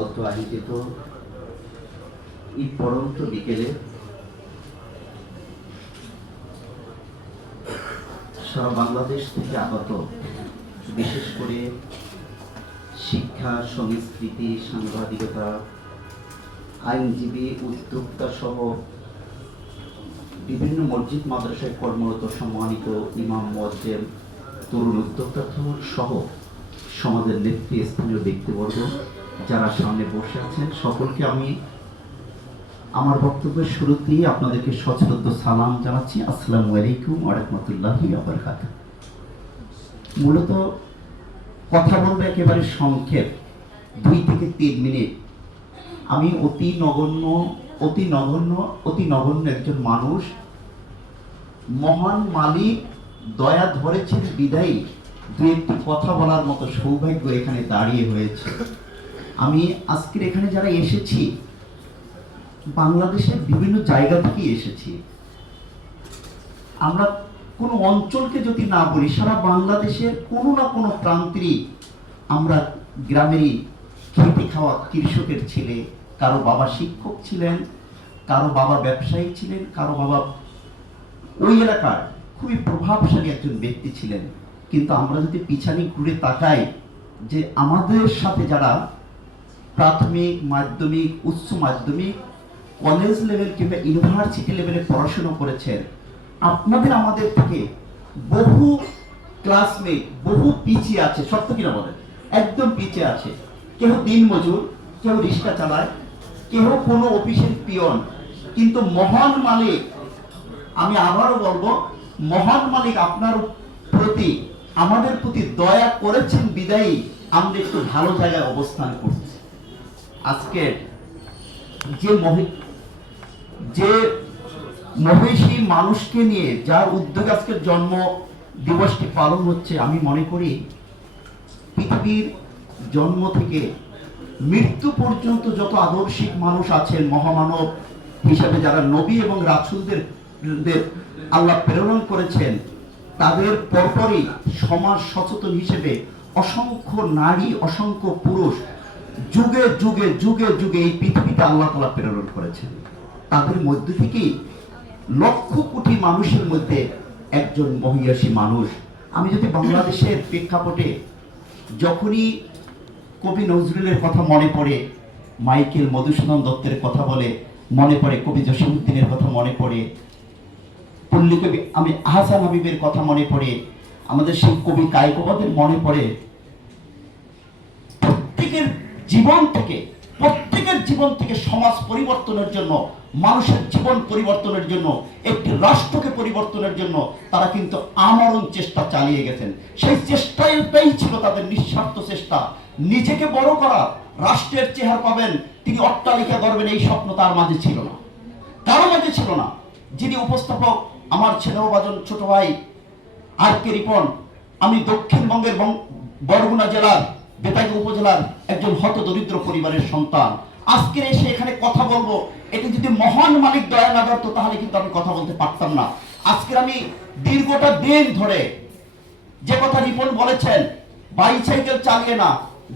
অত আয়োজিত এই পড়ন্ত বিকেলে সারা বাংলাদেশ থেকে আগত, বিশেষ করে শিক্ষা, সংস্কৃতি, সাংবাদিকতা, আইনজীবী, উদ্যোক্তা সহ বিভিন্ন মসজিদ মাদ্রাসায় কর্মরত সম্মানিত ইমাম, মুয়াজ্জিন, তরুণ উদ্যোক্তা সহ সমাজের নেতৃস্থানীয় ব্যক্তিবর্গ যারা সামনে বসে আছেন, সকলকে আমি আমার বক্তব্যের শুরুতেই আপনাদেরকে সশ্রদ্ধ সালাম জানাচ্ছি। আসসালামু আলাইকুম ওয়া রাহমাতুল্লাহি ওয়া বারাকাতুহু। মূলত কথা বলবো একেবারে সংক্ষেপ, 2 থেকে 3 মিনিট। আমি অতি নগণ্য একজন মানুষ। মহান মালিক দয়া ধরেছেন বিদায়ী 2-1টি কথা বলার মতো সৌভাগ্য এখানে দাঁড়িয়ে হয়েছে। আমি আজকের এখানে যারা এসেছি, বাংলাদেশের বিভিন্ন জায়গা থেকে এসেছি। আমরা কোনো অঞ্চলকে যদি না বলি, সারা বাংলাদেশের কোনো না কোনো প্রান্তেরই আমরা গ্রামেরই খেটে খাওয়া কৃষকের ছেলে। কারো বাবা শিক্ষক ছিলেন, কারো বাবা ব্যবসায়ী ছিলেন, কারো বাবা ওই এলাকার খুবই প্রভাবশালী একজন ব্যক্তি ছিলেন। কিন্তু আমরা যদি পিছনে ঘুরে তাকাই, যে আমাদের সাথে যারা প্রাথমিক, মাধ্যমিক, উচ্চ মাধ্যমিক, কলেজ লেভেল কিংবা ইউনিভার্সিটি লেভেলে পড়াশোনা করেছেন, আপনাদের আমাদের থেকে বহু ক্লাসমেট বহু পিছিয়ে আছে। সত্য কিনা বলেন? একদম পিছিয়ে আছে। কেউ দিনমজুর, কেউ রিক্সা চালায়, কেউ কোনো অফিসের পিয়ন। কিন্তু মহান মালিক, আমি আবারও বলবো, মহান মালিক আপনার প্রতি, আমাদের প্রতি দয়া করেছেন বিদায়ী আমরা একটু ভালো জায়গায় অবস্থান করছি। আজকে যে মহিষী মানুষকে নিয়ে যার উদ্যোগ আজকের জন্ম দিবসটি পালন হচ্ছে, আমি মনে করি পৃথিবীর জন্ম থেকে মৃত্যু পর্যন্ত যত আদর্শিক মানুষ আছেন, মহামানব হিসাবে যারা নবী এবং রাসূলদের আল্লাহ প্রেরণ করেছেন, তাদের পরপরই সমাজ সচেতন হিসেবে অসংখ্য নারী, অসংখ্য পুরুষ যুগে যুগে যুগে যুগে এই পৃথিবীতে আল্লাহ তাআলা প্রেরণ করেছেন। তাদের মধ্য থেকেই লক্ষ কোটি মানুষের মধ্যে একজন মহিয়াসী মানুষ। আমি যদি বাংলাদেশের প্রেক্ষাপটে যখনই কবি নজরুলের কথা মনে পড়ে, মাইকেল মধুসূদন দত্তের কথা বলে মনে পড়ে, কবি জসিমউদ্দিনের কথা মনে পড়ে, পল্লী কবি আমি আহসান হাবিবের কথা মনে পড়ে, আমাদের সেই কবি কায়কবাদের মনে পড়ে। প্রত্যেকের জীবন থেকে সমাজ পরিবর্তনের জন্য, মানুষের জীবন পরিবর্তনের জন্য, একটি রাষ্ট্রকে পরিবর্তনের জন্য তারা কিন্তু আমরণ চেষ্টা চালিয়ে গেছেন। সেই চেষ্টাটাই ছিল তাদের নিঃস্বার্থ চেষ্টা। নিজেকে বড় করা, রাষ্ট্রের চেহারা পাবেন, তিনি অট্টালিকা গড়বেন, এই স্বপ্ন তার মাঝে ছিল না, কারো মাঝে ছিল না। যিনি উপস্থাপক, আমার ছেলেবাজন ছোট ভাই আর কে রিপন, আমি দক্ষিণবঙ্গের বরগুনা জেলার বেতাগী উপজেলার একজন হতদরিদ্র পরিবারের সন্তান। আজকে এসে এখানে কথা বলবো, এটা যদি মহান মালিক দয়া না করতো তাহলে কিন্তু আমি কথা বলতে পারতাম না। আজকের আমি দীর্ঘটা দিন ধরে যে কথা রিপন বলেছেন, বাইসাইকেল চালিয়ে না,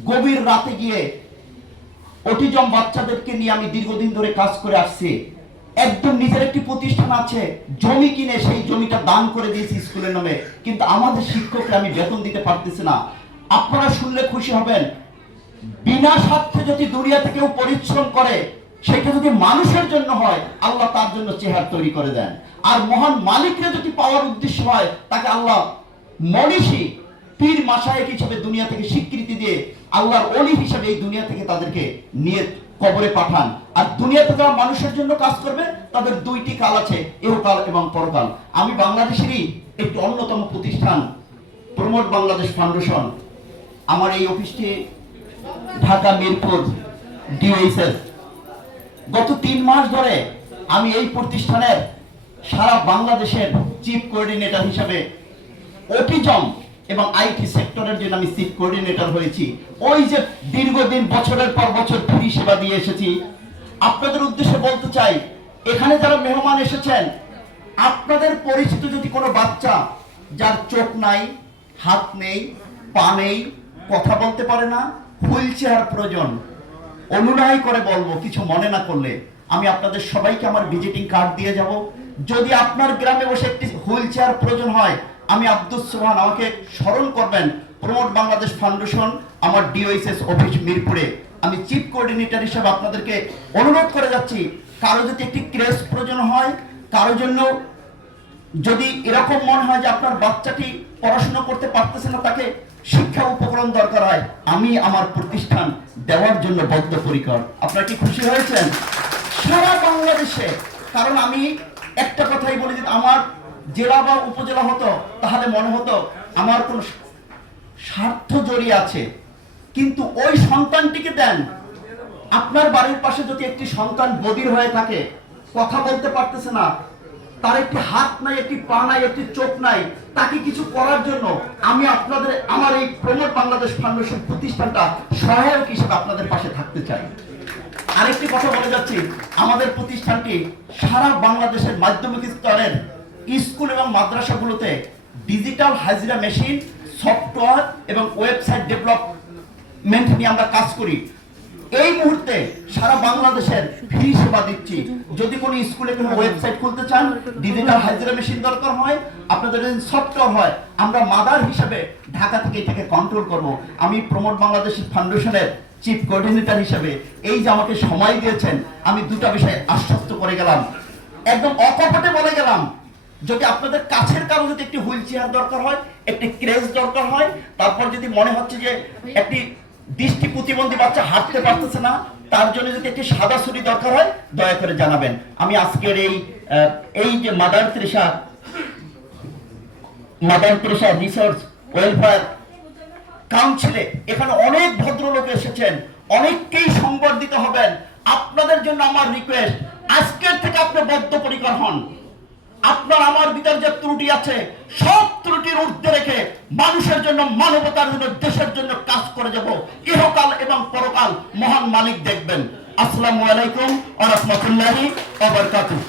গভীর রাতে গিয়ে অটিজম বাচ্চাদেরকে নিয়ে আমি দীর্ঘদিন ধরে কাজ করে আসছি। একদম নিজের একটি প্রতিষ্ঠান আছে, জমি কিনে সেই জমিটা দান করে দিয়েছি স্কুলের নামে, কিন্তু আমাদের শিক্ষককে আমি বেতন দিতে পারতেছি না। আপনারা শুনলে খুশি হবেন, বিনা স্বার্থে যদি দুনিয়া থেকে কেউ পরিশ্রম করে, সেটা যদি মানুষের জন্য হয়, আল্লাহ তার জন্য চেহারা তৈরি করে দেন। আর মহান মালিককে যদি পাওয়ার উদ্দেশ্য হয়, তাকে আল্লাহ মনীষী, পীর, মাশায়েখ হিসেবে দুনিয়া থেকে স্বীকৃতি দিয়ে আল্লাহর ওলি হিসেবে এই দুনিয়া থেকে তাদেরকে নিয়ে কবরে পাঠান। আর দুনিয়াতে যারা মানুষের জন্য কাজ করবে, তাদের 2টি কাল আছে, ইহকাল এবং পরকাল। আমি বাংলাদেশেরই একটি অন্যতম প্রতিষ্ঠান প্রমোট বাংলাদেশ ফাউন্ডেশন, আমার এই অফিসটি ঢাকা মিরপুর ডিওএইচএস। গত 3 মাস ধরে আমি এই প্রতিষ্ঠানের সারা বাংলাদেশের চিফ কোঅর্ডিনেটর হিসেবে অটিজম এবং আইটি সেক্টরের জন্য আমি চিফ কোঅর্ডিনেটর হয়েছি। ওই যে দীর্ঘদিন বছরের পর বছর ফ্রি সেবা দিয়ে এসেছি। আপনাদের উদ্দেশ্যে বলতে চাই, এখানে যারা মেহমান এসেছেন, আপনাদের পরিচিত যদি কোনো বাচ্চা যার চোখ নাই, হাত নেই, পা নেই, কথা বলতে পারে না, হুইল চেয়ার প্রয়োজন, অনুনয় করে বলবো, কিছু মনে না করলে, আমি আপনাদের সবাইকে আমার ভিজিটিং কার্ড দিয়ে যাব। যদি আপনার গ্রামে বসে একটি হুইল চেয়ার প্রয়োজন হয়, আমি আব্দুস সোবহান, আমাকে স্মরণ করবেন। প্রমোট বাংলাদেশ ফাউন্ডেশন, আমার ডিওএসএস অফিস মিরপুরে, আমি চিফ কোঅর্ডিনেটর হিসেবে আপনাদেরকে অনুরোধ করে যাচ্ছি, কারো যদি একটি ক্রেস প্রয়োজন হয়, কারো জন্য যদি এরকম মনে হয় যে আপনার বাচ্চাটি পড়াশোনা করতে পারতেছে না, তাকে শিক্ষা উপকরণ দরকার হয়, আমি আমার প্রতিষ্ঠান দেওয়ার জন্য বদ্ধপরিকর। আপনারা কি খুশি হয়েছেন? সারা বাংলাদেশে, কারণ আমি একটা কথাই বলি, যে আমার জেলা বা উপজেলা হতো তাহলে মনে হতো আমার কোন স্বার্থ জড়িয়ে আছে, কিন্তু ওই সন্তানটিকে দেন। আপনার বাড়ির পাশে যদি একটি সন্তান বধির হয়ে থাকে, কথা বলতে পারতেছে না, তার একটি হাত নাই, একটি পা নাই, একটি চোখ নাই, তাকে কিছু করার জন্য আমি আপনাদের, আমার এই প্রমোট বাংলাদেশ ফাউন্ডেশন প্রতিষ্ঠানটা সহায়ক হিসেবে আপনাদের পাশে থাকতে চাই। আরেকটি কথা বলে যাচ্ছি, আমাদের প্রতিষ্ঠানটি সারা বাংলাদেশের মাধ্যমিক স্তরের স্কুল এবং মাদ্রাসাগুলোতে ডিজিটাল হাজিরা মেশিন, সফটওয়্যার এবং ওয়েবসাইট ডেভেলপমেন্ট নিয়ে আমরা কাজ করি। এই মুহূর্তে সারা বাংলাদেশের ফ্রি সেবা দিচ্ছি। যদি কোনো স্কুলে কোনো ওয়েবসাইট খুলতে চান, ডিজিটাল হাজিরা মেশিন দরকার হয়, আপনাদের যদি সফটওয়্যার হয়, আমরা মাদার হিসেবে ঢাকা থেকে এটাকে কন্ট্রোল করব। আমি প্রমোট বাংলাদেশ ফাউন্ডেশনের চিফ কোঅর্ডিনেটর হিসেবে এই যে আমাকে সময় দিয়েছেন, আমি দুটা বিষয় আশ্বস্ত করে গেলাম, একদম অকপটে বলে গেলাম। যদি আপনাদের কাছের কারো যদি একটি হুইল চেয়ার দরকার হয়, একটি ক্রেজ দরকার হয়, তারপর যদি মনে হচ্ছে যে একটি দৃষ্টি প্রতিবন্ধী বাচ্চা হাঁটতে পারতেছে না, তার জন্য যদি একটি সাদা ছুরি দরকার হয়, দয়া করে জানাবেন। আমি আজকের এই যে মাদার তেরেসা রিসার্চ ওয়েলফেয়ার কাউন্সিলে এখানে অনেক ভদ্রলোক এসেছেন, অনেককেই সংবর্ধিত হবেন। আপনাদের জন্য আমার রিকোয়েস্ট, আজকের থেকে আপনি বদ্ধপরিকর হন। আপনার আমার ভিতর যে ত্রুটি আছে, সব ত্রুটির ঊর্ধ্বে রেখে মানুষের জন্য, মানবতার জন্য, দেশের জন্য কাজ করে যাব। ইহকাল এবং পরকাল মহান মালিক দেখবেন। আসসালামু আলাইকুম ওয়া রাহমাতুল্লাহি ওয়া বারাকাতুহু।